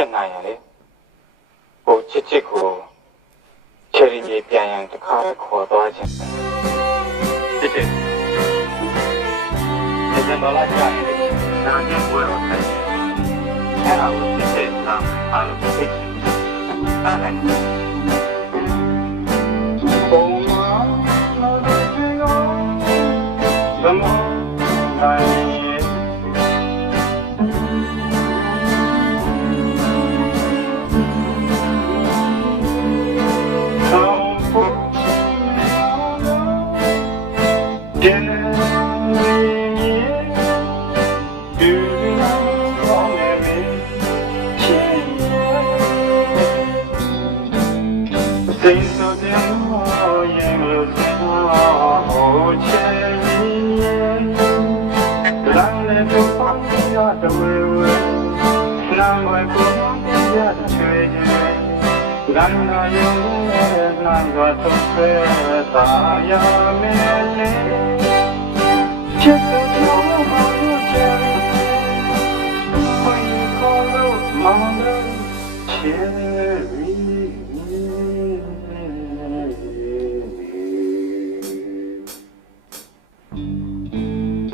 တက်နိုင်ရတယ်ဟိုချစ်ကိုချယ်ရီမြေပြန်ရင်တစ်ခါခေါ်သွားခြင်းချစ်ဒီဇင်ဘာလကြာရင်နာကျင်ပွဲတော့ထိုင်အဲ့ဒါကိုချစ်နာအားလုံးသိချင်အဲ့ဒါဘုံမှာတော့ချင်ရောဘမတိုင်း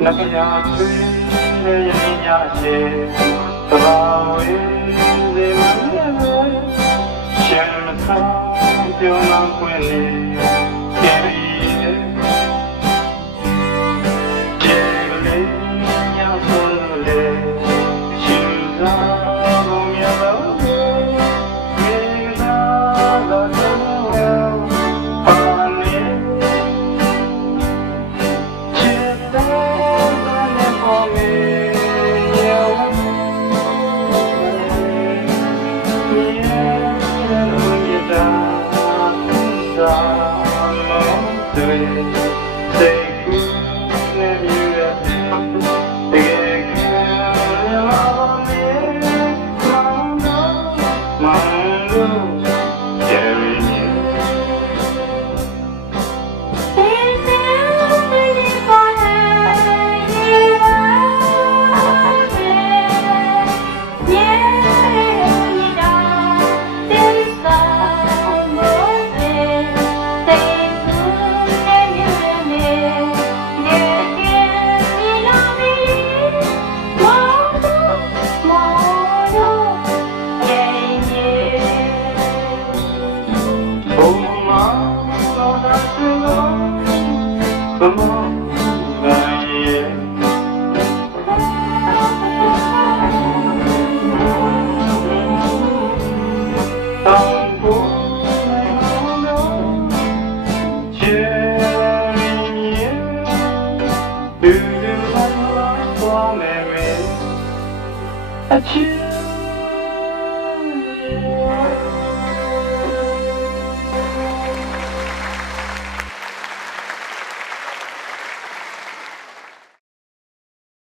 那个呀，吹的人家些，把我的门来，前面唱就难回你，天里这个人家是嘞，心上都没有了，没那个什么把你记得。I choose